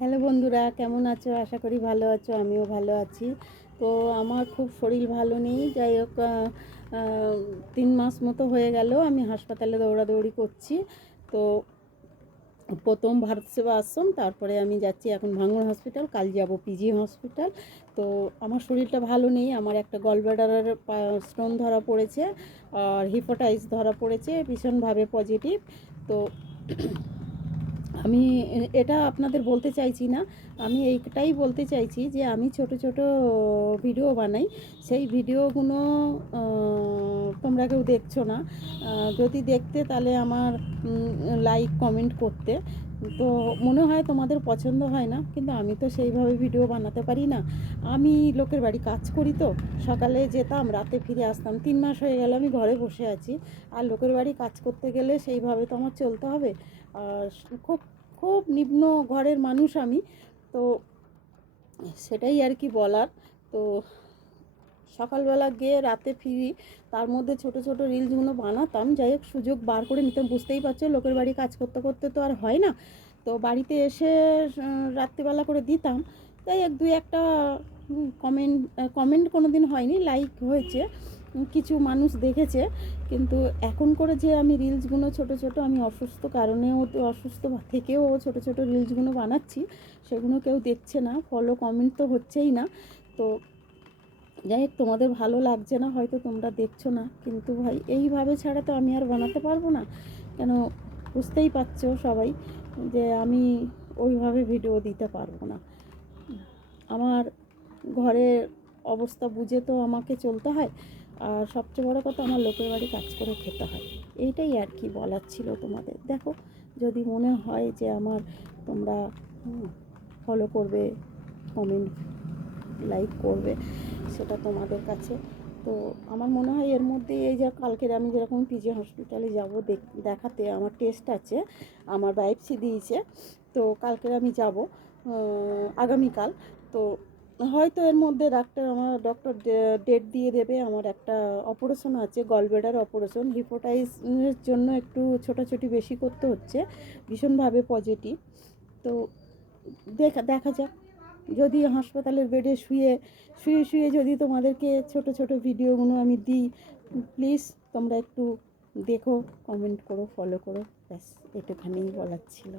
Hello বন্ধুরা, কেমন আছো? আশা করি ভালো আছো। আমিও ভালো আছি। তো আমার খুব শরীর ভালো নেই। যাই হোক, 3 মাস মতো হয়ে গেল আমি হাসপাতালে দৌড়াদৌড়ি করছি। তো প্রথম ভারত সেবা আশ্রম, তারপরে আমি যাচ্ছি এখন ভাঙড় হসপিটাল, কাল যাব পিজি হসপিটাল। তো আমার শরীরটা ভালো নেই। আমার একটা গলব্লাডারের স্টোন ধরা পড়েছে, আর হিপোটাইটিস ধরা পড়েছে, ভীষণভাবে পজিটিভ। তো আমি এটা আপনাদের বলতে চাইছি না, আমি এইটাই বলতে চাইছি যে আমি ছোট ছোট ভিডিও বানাই। সেই ভিডিওগুলো তোমরা কেউ দেখছো না। যদি দেখতে তাহলে আমার লাইক কমেন্ট করতে। তো মনে হয় তোমাদের পছন্দ হয় না, কিন্তু আমি তো সেইভাবে ভিডিও বানাতে পারি না। আমি লোকের বাড়ি কাজ করি, তো সকালে যেতাম, রাতে ফিরে আসতাম। 3 মাস হয়ে গেল আমি ঘরে বসে আছি, আর লোকের বাড়ি কাজ করতে গেলে সেইভাবে তো আমার চলতে হবে। আর খুব খুব নিম্ন ঘরের মানুষ আমি। তো সেটাই আর কি বলার। তো সকালবেলা গিয়ে রাতে ফিরি, তার মধ্যে ছোট ছোট রিলসগুলো বানাতাম। যাই হোক, সুযোগ বার করে নিতাম। বুঝতেই পারছো, লোকের বাড়ি কাজ করতে করতে তো আর হয় না। তো বাড়িতে এসে রাত্রিবেলা করে দিতাম। তাই এক দুই একটা কমেন্ট কমেন্ট কোনো দিন হয়নি, লাইক হয়েছে, কিছু মানুষ দেখেছে। কিন্তু এখন করে যে আমি রিলসগুলো ছোট ছোট, আমি অসুস্থ কারণেও, তো অসুস্থ থেকেও ছোট ছোট রিলসগুলো বানাচ্ছি, সেগুলো কেউ দেখছে না, ফলো কমেন্ট তো হচ্ছেই না। তো যাই হোক, তোমাদের ভালো লাগছে না হয়তো, তোমরা দেখছো না, কিন্তু ভাই এইভাবে ছাড়া তো আমি আর বানাতে পারবো না। কেন, বুঝতেই পারছো সবাই যে আমি ওইভাবে ভিডিও দিতে পারবো না। আমার ঘরের অবস্থা বুঝে তো আমাকে চলতে হয়। আর সবচেয়ে বড় কথা, আমার লোকের বাড়ি কাজ করে খেতে হয়। এইটাই আর কি বলার ছিল তোমাদের। দেখো, যদি মনে হয় যে আমার, তোমরা ফলো করবে, কমেন্ট লাইক করবে, সেটা তোমাদের কাছে। তো আমার মনে হয় এর মধ্যে, এই যে কালকের আমি যেরকম পিজি হসপিটালে যাব দেখাতে, আমার টেস্ট আছে, আমার বায়োপসি দিয়েছে। তো কালকের আমি যাব, আগামীকাল। তো হয়তো এর মধ্যে ডক্টর ডেট দিয়ে দেবে। আমার একটা অপারেশন আছে, গলব্লাডার অপারেশন, হিপোটাইটিসের জন্য একটু ছোটাছুটি বেশি করতে হচ্ছে, ভীষণভাবে পজিটিভ। তো দেখা দেখা যাক, যদি হাসপাতালের বেডে শুয়ে শুয়ে শুয়ে যদি তোমাদেরকে ছোট ছোট ভিডিওগুলো আমি দিই, প্লিজ তোমরা একটু দেখো, কমেন্ট করো, ফলো করো, ব্যাস এটুখানেই বলার ছিল।